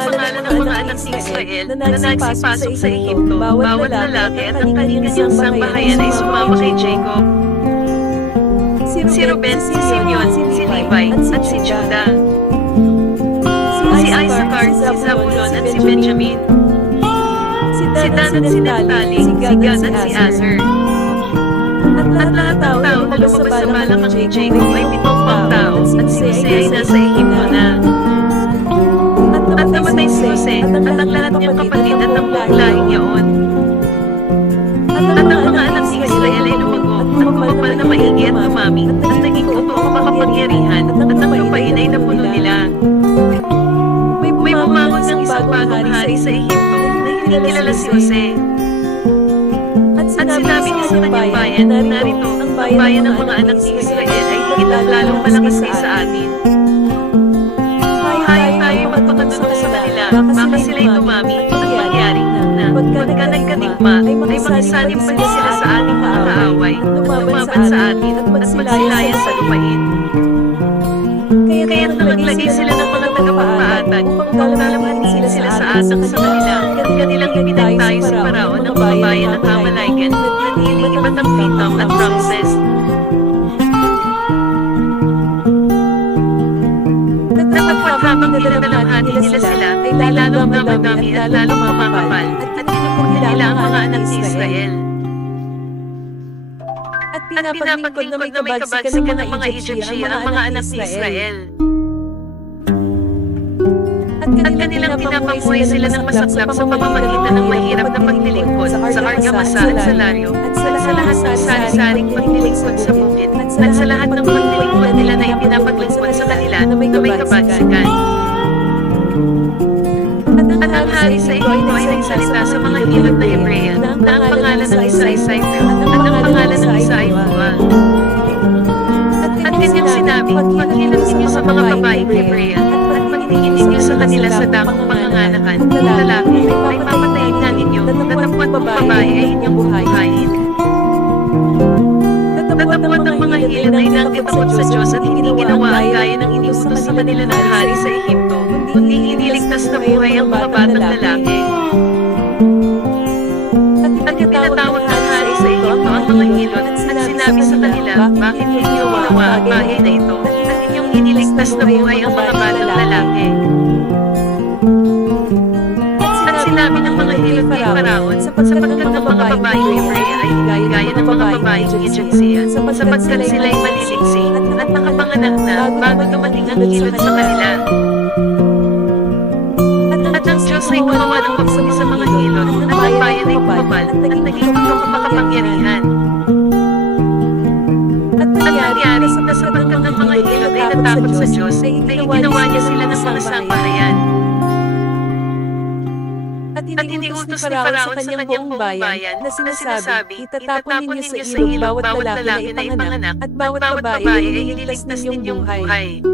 pangalan ng mga anak ni Israel na nagsipasok sa Ehipto, bawat lalaki at ang kanilang sambahayan ay sumama kay Jacob. Si Ruben, si Simeon, si Levi, at si Judah. Si Isaacar, si Zabulon at si Benjamin. Si Dan at si Naphtali, si Gad at si Aser. At lahat ng tao na lumabas sa balang kay Jacob ay 70 tao, at si Jose ay nasa Ehipto na. At namatay si Jose, at ang lahat niyang kapatid at ang buong lahing yaon. At ang mga anak ni Israel ay lumago, at kumapal na maigi at tumami, at naging totoo ang makapangyarihan, at ang lupain ay napuno nila. May bumangon ng isang bagong hari sa Ehipto, na hindi kilala si Jose. At sinabi niya sa kanyang bayan, narito, ang bayan ng mga anak ni Israel ay higit at lalong malakas kaysa atin. Hayop tayo'y magpakatulong sa kanila, baka sila'y tumami, at mangyari na, pagka nagkadigma, ay makisanib pa niya sila sa ating mga kaaway, lumaban sa atin, at magsilayan sa lupain. Kaya't naglagay sila ng mga tagapagpaatan, upang dalamanin sila sa asang sa kanila, kanilang ibinagtayo sa Paraon ng mga bayan ng Amalaican, at nilibat ang Pithom at Ramses. Habang nilalamhati nila sila, ay lalong namadami at lalong mamamapal, at pinupuri nila ang mga anak ni Israel. At pinapaglingkod na may kabagsikan ng mga Egyptian ang mga anak ni Israel. At kanilang pinapamuhay sila ng masaklap sa pamamagitan ng mahirap na paglilingkod sa argamasa at salaryo, at sa lahat ng sari-saring paglilingkod sa bukid, at sa lahat ng paglilingkod nila na ipinapaglingkod sa kanila na may kabagsikan. At ang hari sa ito ay nagsalita sa mga hilot na Hebrea, na ang pangalan ng isa ay Cypher, at ang pangalan ng isa ay Pua. At kanyang sinabi, paghilot ninyo sa mga babaeng Hebrea, at magtingin ninyo sa kanila sa damang panganganakan, lalaki ay papatayin na ninyo, tatapwat ng babae ay inyong buhayin. Tatapwat ng mga hilot ay nanggitakot sa Diyos at hindi ginawa ang gaya ng iniutos sa kanila ng hari sa Ehipto, kundi iniligtas na buhay ang mga batang lalaki. At pinatawag ng hari sa Ehipto ang mga hilot at sinabi sa kanila, bakit ninyo ginawa ang bagay na ito, at inyong iniligtas na buhay ang mga batang lalaki. At sinabi ng mga hilot ni Paraon, sapagkat ng mga babaeng Hebrea ay gaya ng mga babaeng Egyptian, sapagkat sila'y maliliksi, at nakapanganak na bago dumating ang hilot sa kanila. At ang Diyos ay gumawa ng pagsabi sa mga hilot, at ang bayan ay kumapal, at naging makapangyarihan. At nangyari na sapagkat ng mga hilot ay natakot sa Diyos, ay ginawa niya sila ng mga sambahayan. At iniutos ni Paraon sa kanyang buong bayan na sinasabi, itatapon ninyo sa ilog bawat lalaki na ipanganak, at bawat babae ay ililigtas ninyong buhay.